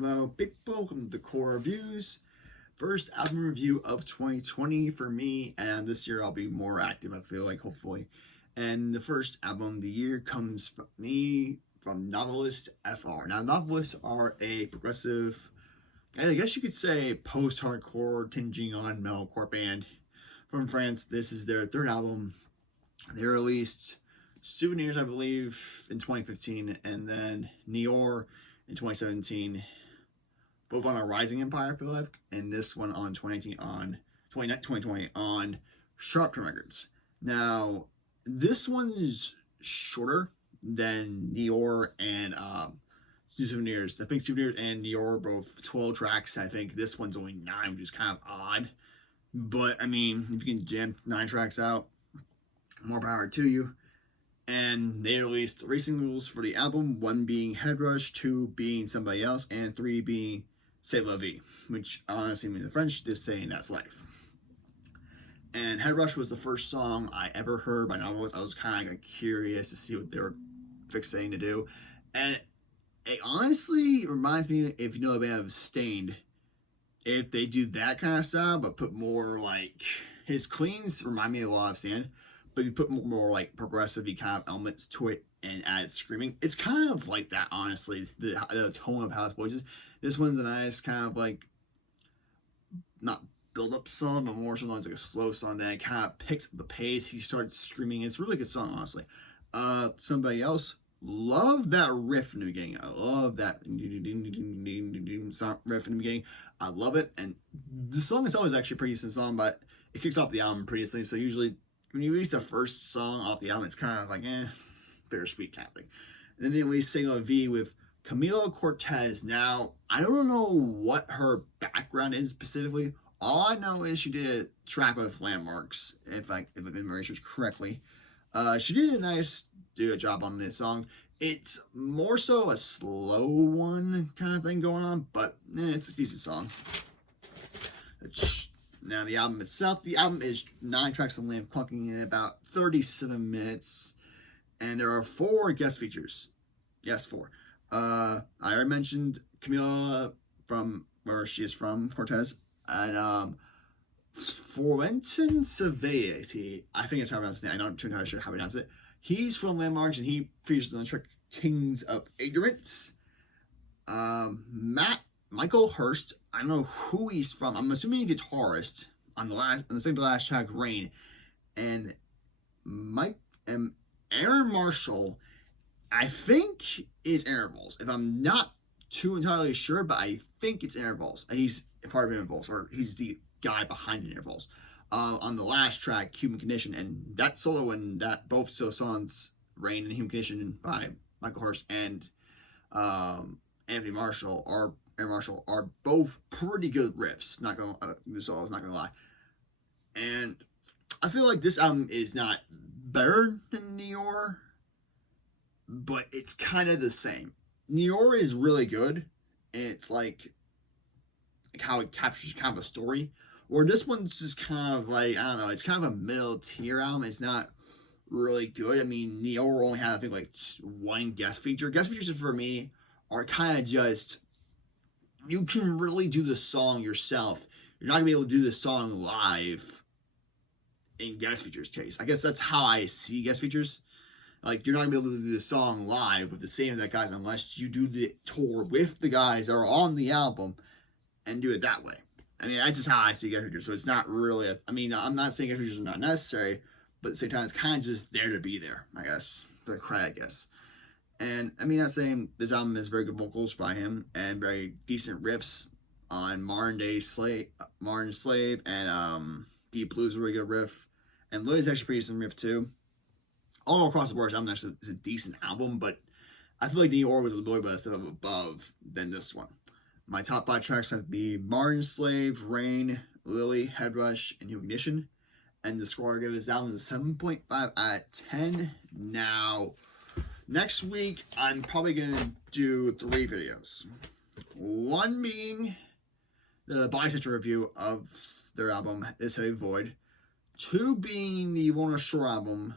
Hello, people. Welcome to Core Reviews. First album review of 2020 for me, and this year I'll be more active, I feel like, hopefully. And the first album of the year comes from me from Novelists FR. Now, Novelists are a progressive, I guess you could say, post-hardcore, tinging on metalcore band from France. This is their third album. They released Souvenirs, I believe, in 2015, and then Nior in 2017, both on a rising empire, I feel like, and this one on 2020 on Sharp Turn Records. Now, this one is shorter than Nior and Souvenirs. I think Souvenirs and Nior are both 12 tracks. I think this one's only 9, which is kind of odd. But, I mean, if you can jam 9 tracks out, more power to you. And they released 3 singles for the album, 1 being Head Rush, 2 being Somebody Else, and 3 being C'est La Vie, which honestly means in French, just saying that's life. And Head Rush was the first song I ever heard by Novelists. I was kind of curious to see what they were fixating to do. And it honestly reminds me, if you know the band Stained, if they do that kind of style, but put more like, his cleans remind me a lot of Stained, but you put more like progressive kind of elements to it and add screaming. It's kind of like that, honestly, the tone of how his voice is. This one's a nice kind of like, not build-up song, but more sometimes like a slow song that kind of picks up the pace. He starts screaming. It's a really good song, honestly. Somebody Else, love that riff in the beginning. I love that riff in the beginning. I love it. And the song itself is actually a pretty decent song, but it kicks off the album pretty easily. So usually, when you release the first song off the album, it's kind of like, bittersweet kind of thing. And then they released C'est La Vie with Camila Cortez. Now, I don't know what her background is specifically. All I know is she did a track with Landmarks, if I've been researched correctly. She did a job on this song. It's more so a slow one kind of thing going on, but it's a decent song. Now, the album itself, the album is 9 tracks in length, clocking in about 37 minutes, and there are 4 guest features. Yes, 4. I already mentioned Camila from where she is from, Cortez, and Florentin Savati, I think it's how I pronounce his name. I'm not too entirely sure how to pronounce it. He's from Landmarks, and he features on the track Kings of Ignorance. Michael Hurst, I don't know who he's from. I'm assuming a guitarist on the second to last track, Rain. And Aaron Marshall, I think is Intervals. If I'm not too entirely sure, but I think it's Intervals. He's a part of Intervals, or he's the guy behind Intervals. On the last track, Human Condition, and that solo and that both songs, Rain and Human Condition by Michael Hurst and Aaron Marshall are both pretty good riffs. Not gonna lie. And I feel like this album is not better than Nior, but it's kind of the same. Nior is really good, and it's like how it captures kind of a story. Or this one's just kind of like, I don't know, it's kind of a middle tier album. It's not really good. I mean, Nior only had, I think, like 1 guest feature. Guest features for me are kind of just, you can really do the song yourself. You're not going to be able to do the song live in guest features case. I guess that's how I see guest features. Like, you're not going to be able to do the song live with the same exact guys unless you do the tour with the guys that are on the album and do it that way. I mean, that's just how I see guest features. So it's not really, I'm not saying guest features are not necessary, but at the same time, it's kind of just there to be there, I guess. For the credit, I guess. And, not saying this album has very good vocals by him and very decent riffs on Modern Slave, and Deep Blues is a really good riff. And Lily's actually pretty decent riff, too. All across the board, this album actually is a decent album, but I feel like Nior was a little bit step above than this one. My top 5 tracks have to be Modern Slave, Rain, Lily, Head Rush, and Human Condition. And the score I give this album is a 7.5 out of 10. Now, next week, I'm probably going to do 3 videos. 1 being the bisexual review of their album, This Heavy Void. 2 being the Lorna Shore album.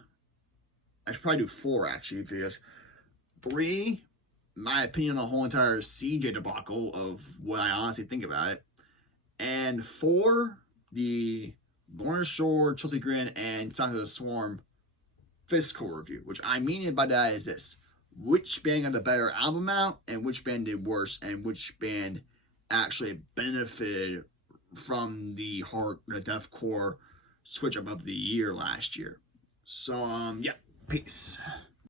I should probably do 4, actually, videos. 3 my opinion on the whole entire CJ debacle of what I honestly think about it. And 4, the Lawrence Shore, Chelsea Grin, and Sons of the Swarm physical review. Which I mean by that is this: which band got the better album out, and which band did worse, and which band actually benefited from the deathcore switch up of the year last year. So yeah, peace.